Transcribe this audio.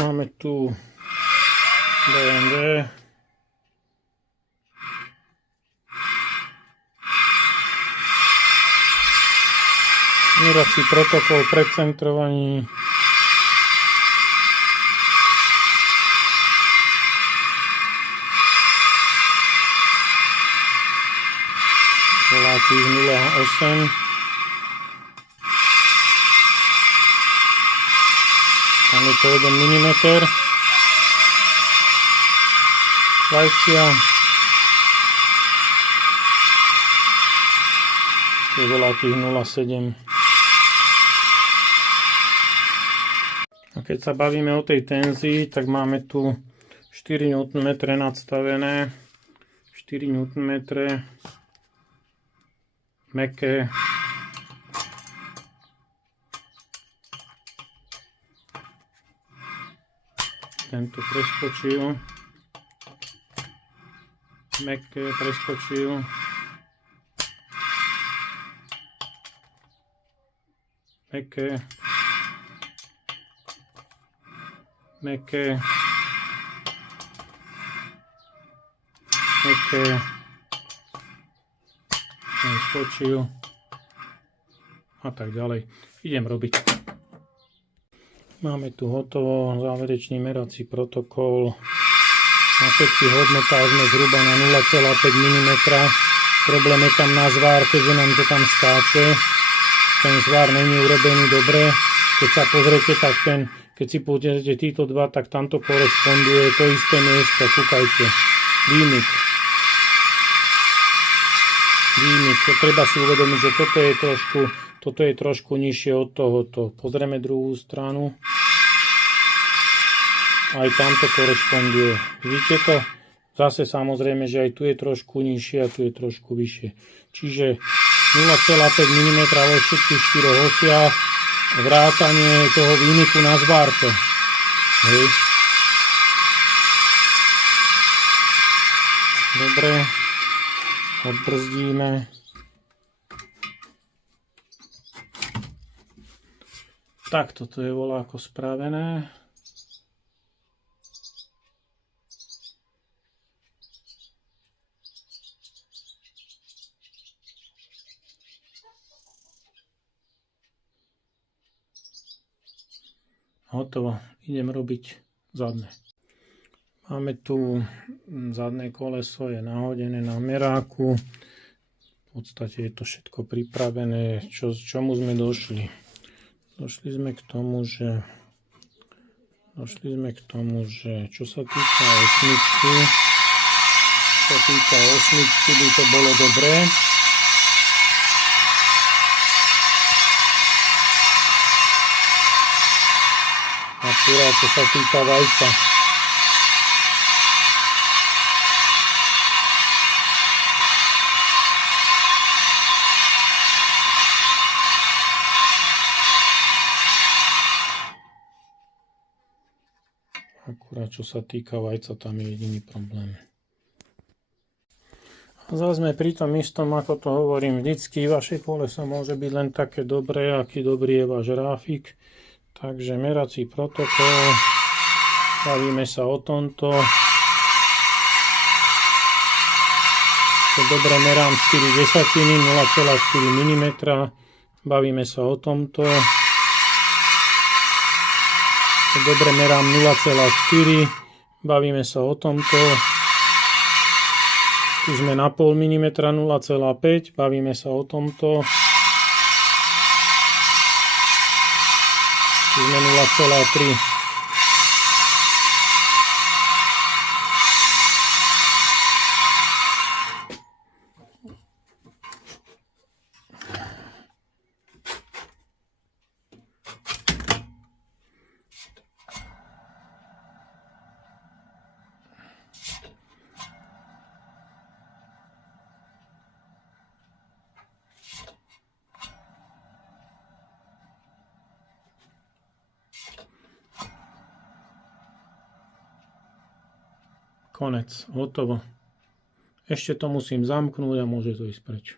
Máme tu DND. Merací protokol pre centrovaní. Voláky 0,8. Tam je to 1 mm. Vajcia. To je voláky 0,7. A keď sa bavíme o tej tenzii, tak máme tu 4 Nm nadstavené, 4 Nm mäkké. Tento preskočil, mäkké preskočil, mäkké, mäkké, mäkké, ten skočil a tak ďalej. Idem robiť. Máme tu hotovo záverečný merací protokol. Na všetkých hodnotách sme zhruba na 0,5 mm. Problém je tam na zvár, keďže nám to tam skáče. Ten zvár není urobený dobre. Keď sa pozriete, tak keď si pozriete títo dva, tak tamto korešponduje to isté miesto. Kúkajte. Výmyk. Treba si uvedomiť, že toto je trošku nižšie od tohoto. Pozrieme druhú stranu. Aj tamto korešponduje. Vidíte to? Zase samozrejme, že aj tu je trošku nižšie a tu je trošku vyššie. Čiže 0,5 mm vo všetkých 4 osiach, vrátanie toho výniku na zvárke. Hej. Dobre. Odbrzdíme. Tak, toto je voľako spravené. Hotovo. Idem robiť zadné. Máme tu zadné koleso, je nahodené na meráku. V podstate je to všetko pripravené. Čomu sme došli? Došli sme k tomu, že čo sa týka osmičky, by to bolo dobré. Akurát čo sa týka vajca. Akurát čo sa týka vajca, tam je jediný problém. A zase sme pri tom istom, ako to hovorím vždycky, vaše koleso môže byť len také dobré, aký dobrý je váš grafik. Takže merací protokol, bavíme sa o tomto. To dobre merám 4/10, 0,4 mm, bavíme sa o tomto. To dobre merám 0,4, bavíme sa o tomto. Tu sme na 0,5 mm, 0,5, bavíme sa o tomto. Tu sme 0,3. Konec, hotovo. Ešte to musím zamknúť a môže to ísť preč.